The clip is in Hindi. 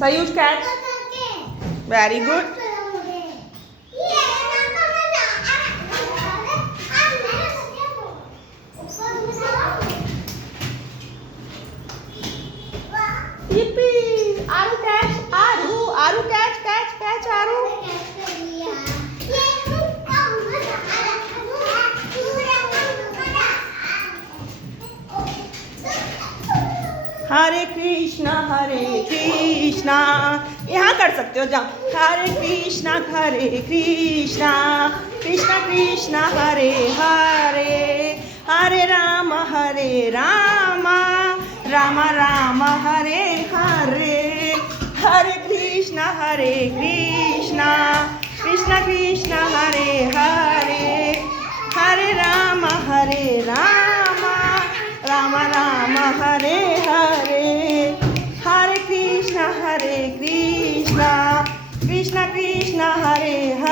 Sayuj, catch. Very good. Yippee! Aru catch. Aru catch. Aru. हरे कृष्णा यहाँ कर सकते हो, जाओ। हरे कृष्णा कृष्णा कृष्णा हरे हरे, हरे राम राम राम हरे हरे, हरे कृष्णा कृष्णा कृष्णा हरे हरे, हरे राम राम राम हरे हरे, हरे कृष्णा कृष्णा कृष्णा हरे हरे।